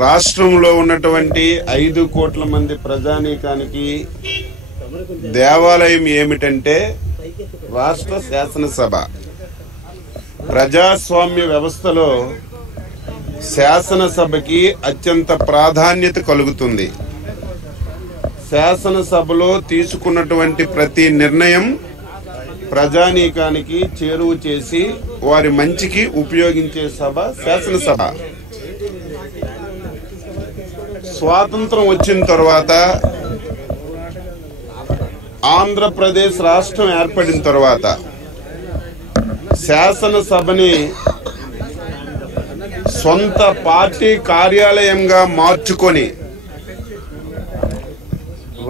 రాష్ట్రంలో ఉన్నటువంటి 5 కోట్ల మంది ప్రజానీకానికి దేవాలయం ఏమిటంటే రాష్ట్ర శాసనసభ. ప్రజాస్వామ్య వ్యవస్థలో శాసనసభకి అత్యంత ప్రాధాన్యత కలుగుతుంది. శాసనసభలో తీసుకున్నటువంటి ప్రతి నిర్ణయం ప్రజానీకానికి చేరువ చేసి వారి మంచికి ఉపయోగించే సభ శాసనసభ. స్వాతంత్రం వచ్చిన తర్వాత ఆంధ్రప్రదేశ్ రాష్ట్రం ఏర్పడిన తర్వాత శాసనసభని సొంత పార్టీ కార్యాలయంగా మార్చుకొని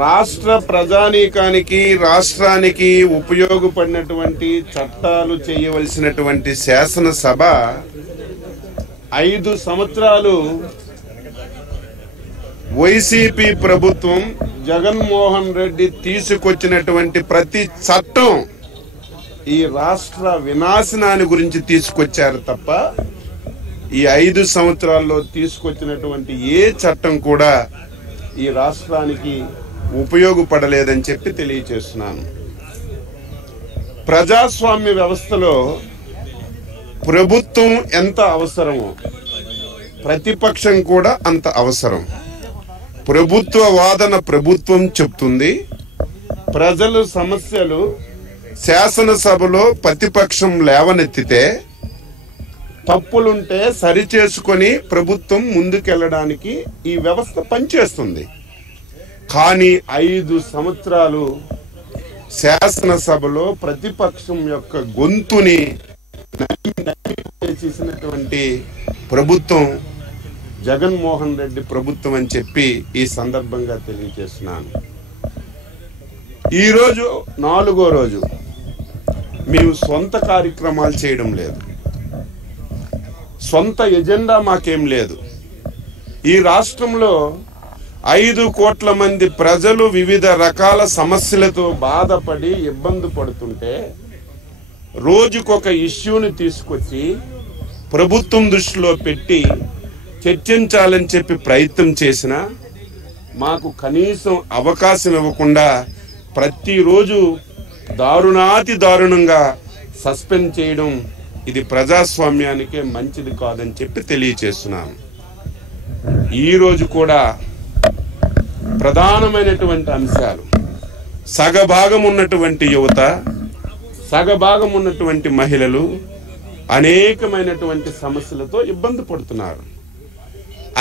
రాష్ట్ర ప్రజానీకానికి రాష్ట్రానికి ఉపయోగపడినటువంటి చట్టాలు చేయవలసినటువంటి శాసనసభ 5 సంవత్సరాలు వైసీపీ ప్రభుత్వం జగన్మోహన్ రెడ్డి తీసుకొచ్చినటువంటి ప్రతి చట్టం ఈ రాష్ట్ర వినాశనాన్ని గురించి తీసుకొచ్చారు తప్ప ఈ 5 సంవత్సరాల్లో తీసుకొచ్చినటువంటి ఏ చట్టం కూడా ఈ రాష్ట్రానికి ఉపయోగపడలేదని చెప్పి తెలియజేస్తున్నాను. ప్రజాస్వామ్య వ్యవస్థలో ప్రభుత్వం ఎంత అవసరమో ప్రతిపక్షం కూడా అంత అవసరం. ప్రభుత్వ వాదన ప్రభుత్వం చెప్తుంది. ప్రజల సమస్యలు శాసనసభలో ప్రతిపక్షం లేవనెత్తితే తప్పులుంటే సరిచేసుకొని ప్రభుత్వం ముందుకెళ్లడానికి ఈ వ్యవస్థ పనిచేస్తుంది. కానీ 5 సంవత్సరాలు శాసనసభలో ప్రతిపక్షం యొక్క గొంతుని చేసినటువంటి ప్రభుత్వం జగన్మోహన్ రెడ్డి ప్రభుత్వం అని చెప్పి ఈ సందర్భంగా తెలియజేస్తున్నాను. ఈరోజు 4వ రోజు మేము సొంత కార్యక్రమాలు చేయడం లేదు. సొంత ఎజెండా మాకేం లేదు. ఈ రాష్ట్రంలో 5 కోట్ల మంది ప్రజలు వివిధ రకాల సమస్యలతో బాధపడి ఇబ్బంది పడుతుంటే రోజుకొక ఇష్యూని తీసుకొచ్చి ప్రభుత్వం దృష్టిలో పెట్టి చర్చించాలని చెప్పి ప్రయత్నం చేసినా మాకు కనీసం అవకాశం ఇవ్వకుండా ప్రతిరోజు దారుణాతి దారుణంగా సస్పెండ్ చేయడం ఇది ప్రజాస్వామ్యానికే మంచిది కాదని చెప్పి తెలియజేస్తున్నాను. ఈరోజు కూడా ప్రధానమైనటువంటి అంశాలు సగభాగం ఉన్నటువంటి యువత, సగభాగం ఉన్నటువంటి మహిళలు అనేకమైనటువంటి సమస్యలతో ఇబ్బంది పడుతున్నారు.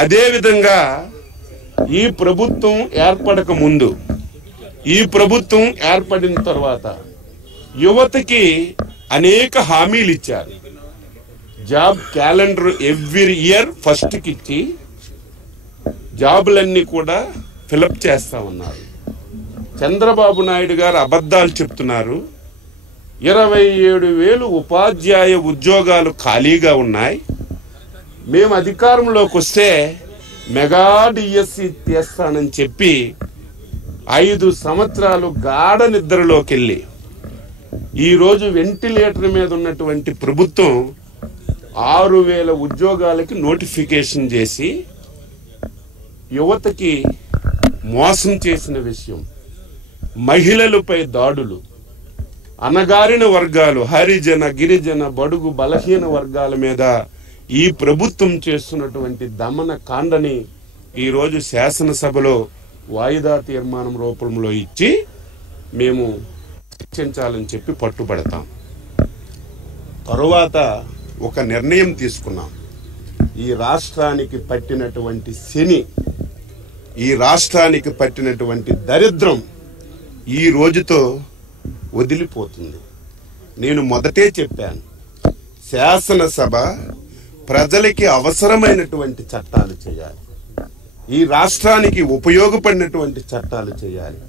అదేవిధంగా ఈ ప్రభుత్వం ఏర్పడక ముందు, ఈ ప్రభుత్వం ఏర్పడిన తర్వాత యువతకి అనేక హామీలు ఇచ్చారు. జాబ్ క్యాలెండర్ ఎవ్రీ ఇయర్ ఫస్ట్కి ఇచ్చి జాబులన్నీ కూడా ఫిలప్ చేస్తా ఉన్నారు. చంద్రబాబు నాయుడు గారు అబద్ధాలు చెప్తున్నారు. 27,000 ఉపాధ్యాయ ఉద్యోగాలు ఖాళీగా ఉన్నాయి. మేము అధికారంలోకి వస్తే మెగా డిఎస్సి చేస్తానని చెప్పి 5 సంవత్సరాలు గాఢ నిద్రలోకి వెళ్ళి ఈరోజు వెంటిలేటర్ మీద ఉన్నటువంటి ప్రభుత్వం 6,000 ఉద్యోగాలకి నోటిఫికేషన్ చేసి యువతకి మోసం చేసిన విషయం, మహిళలపై దాడులు, అణగారిన వర్గాలు, హరిజన గిరిజన బడుగు బలహీన వర్గాల మీద ఈ ప్రభుత్వం చేస్తున్నటువంటి దమన కాండని ఈరోజు శాసనసభలో వాయిదా తీర్మానం రూపంలో ఇచ్చి మేము చర్చించాలని చెప్పి పట్టుబడతాం. తరువాత ఒక నిర్ణయం తీసుకున్నాం. ఈ రాష్ట్రానికి పట్టినటువంటి శని, ఈ రాష్ట్రానికి పట్టినటువంటి దరిద్రం ఈ రోజుతో వదిలిపోతుంది. నేను మొదటే చెప్పాను, శాసనసభ ప్రజలకి అవసరమైనటువంటి చట్టాలు చేయాలి, ఈ రాష్ట్రానికి ఉపయోగపడినటువంటి చట్టాలు చేయాలి.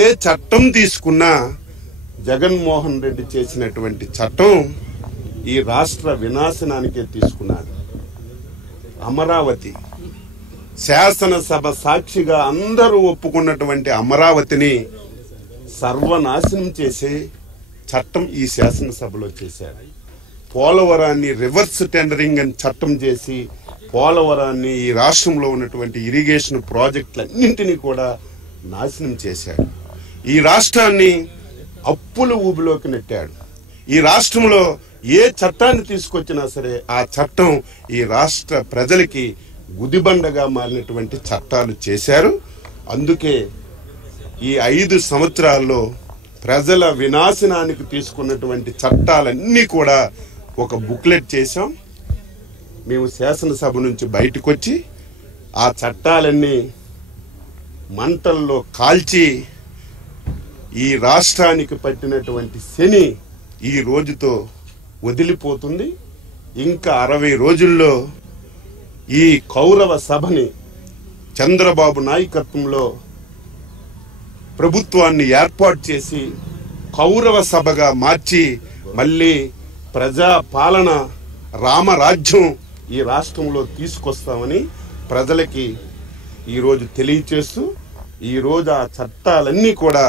ఏ చట్టం తీసుకున్నా జగన్మోహన్ రెడ్డి చేసినటువంటి చట్టం ఈ రాష్ట్ర వినాశనానికే తీసుకున్నాడు. అమరావతి శాసనసభ సాక్షిగా అందరూ ఒప్పుకున్నటువంటి అమరావతిని సర్వనాశనం చేసే చట్టం ఈ శాసనసభలో చేశారు. పోలవరాన్ని రివర్స్ టెండరింగ్ అని చట్టం చేసి పోలవరాన్ని, ఈ రాష్ట్రంలో ఉన్నటువంటి ఇరిగేషన్ ప్రాజెక్టులన్నింటినీ కూడా నాశనం చేశాడు. ఈ రాష్ట్రాన్ని అప్పుల ఊబిలోకి నెట్టాడు. ఈ రాష్ట్రంలో ఏ చట్టాన్ని తీసుకొచ్చినా సరే ఆ చట్టం ఈ రాష్ట్ర ప్రజలకి గుదిబండగా మారినటువంటి చట్టాలు చేశారు. అందుకే ఈ 5 సంవత్సరాల్లో ప్రజల వినాశనానికి తీసుకున్నటువంటి చట్టాలన్నీ కూడా ఒక బుక్లెట్ చేశాం. మేము శాసనసభ నుంచి బయటకు వచ్చి ఆ చట్టాలన్నీ మంటల్లో కాల్చి ఈ రాష్ట్రానికి పట్టినటువంటి శని ఈ రోజుతో వదిలిపోతుంది. ఇంకా 60 రోజుల్లో ఈ కౌరవ సభని చంద్రబాబు నాయకత్వంలో ప్రభుత్వాన్ని ఏర్పాటు చేసి కౌరవ సభగా మార్చి మళ్ళీ ప్రజా పాలన, రామరాజ్యం ఈ రాష్ట్రంలో తీసుకొస్తామని ప్రజలకి ఈరోజు తెలియచేస్తూ ఈరోజు ఆ చట్టాలన్నీ కూడా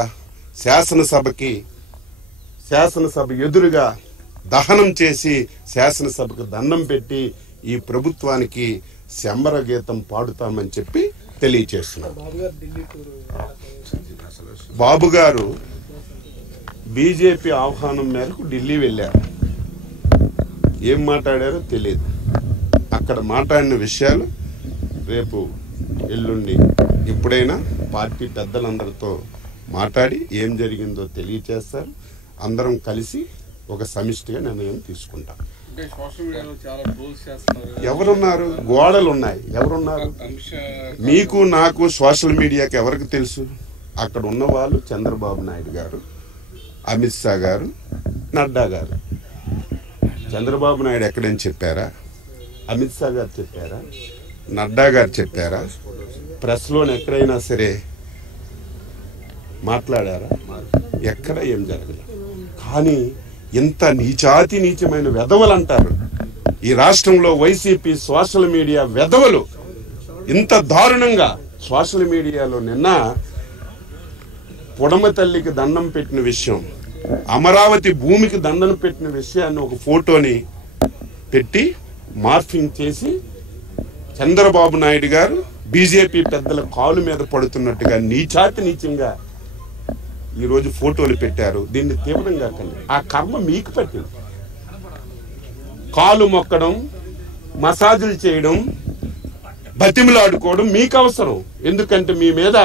శాసనసభ ఎదురుగా దహనం చేసి శాసనసభకు దండం పెట్టి ఈ ప్రభుత్వానికి శంబర గీతం పాడుతామని చెప్పి తెలియచేస్తున్నాం. బాబు గారు బీజేపీ ఆహ్వానం మేరకు ఢిల్లీ వెళ్ళారు. ఏం మాట్లాడారో తెలియదు. అక్కడ మాట్లాడిన విషయాలు రేపు ఎల్లుండి ఎప్పుడైనా పార్టీ పెద్దలందరితో మాట్లాడి ఏం జరిగిందో తెలియచేస్తారు. అందరం కలిసి ఒక సమిష్టిగా నిర్ణయం తీసుకుంటాం. ఎవరున్నారు? గోడలు ఉన్నాయి. ఎవరున్నారు? మీకు నాకు సోషల్ మీడియాకి ఎవరికి తెలుసు? అక్కడ ఉన్న వాళ్ళు చంద్రబాబు నాయుడు గారు, అమిత్ షా గారు, నడ్డా గారు. చంద్రబాబు నాయుడు ఎక్కడని చెప్పారా? అమిత్ షా గారు చెప్పారా? నడ్డా గారు చెప్పారా? ప్రెస్లోని ఎక్కడైనా సరే మాట్లాడారా? ఎక్కడ ఏం జరగలేదు. కానీ ఇంత నీచమైన వెధవలు అంటారు ఈ రాష్ట్రంలో వైసీపీ సోషల్ మీడియా వెధవలు ఇంత దారుణంగా సోషల్ మీడియాలో నిన్న పొడమ తల్లికి దండం పెట్టిన విషయం, అమరావతి భూమికి దండం పెట్టిన విషయాన్ని ఒక ఫోటోని పెట్టి మార్ఫింగ్ చేసి చంద్రబాబు నాయుడు గారు బీజేపీ పెద్దల కాలు మీద పడుతున్నట్టుగా నీచంగా ఈరోజు ఫోటోలు పెట్టారు. దీన్ని తీవ్రంగా ఆ కర్మ మీకు పట్టింది. కాలు మొక్కడం, మసాజులు చేయడం, బతిమలాడుకోవడం మీకు అవసరం. ఎందుకంటే మీ మీద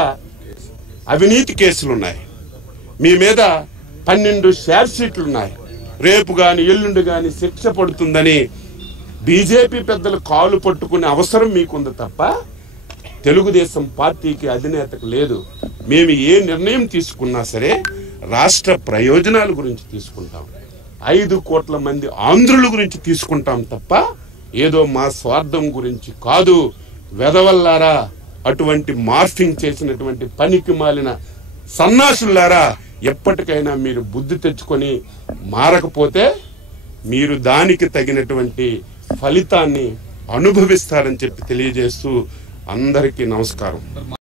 అవినీతి కేసులున్నాయి, మీ మీద 12 షేర్ షీట్లు ఉన్నాయి. రేపు గాని ఎల్లుండి గాని శిక్ష పడుతుందని బీజేపీ పెద్దలు కాలు పట్టుకునే అవసరం మీకుంది తప్ప తెలుగుదేశం పార్టీకి అధినేతకు లేదు. మేము ఏ నిర్ణయం తీసుకున్నా సరే రాష్ట్ర ప్రయోజనాల గురించి తీసుకుంటాం. 5 కోట్ల మంది ఆంధ్రుల గురించి తీసుకుంటాం తప్ప ఏదో మా స్వార్థం గురించి కాదు. వెధవల్లారా, అటువంటి మార్ఫింగ్ చేసినటువంటి పనికి మాలిన సన్నాసులారా, ఎప్పటికైనా మీరు బుద్ధి తెచ్చుకొని మారకపోతే మీరు దానికి తగినటువంటి ఫలితాన్ని అనుభవిస్తారని చెప్పి తెలియజేస్తూ అందరికీ నమస్కారం.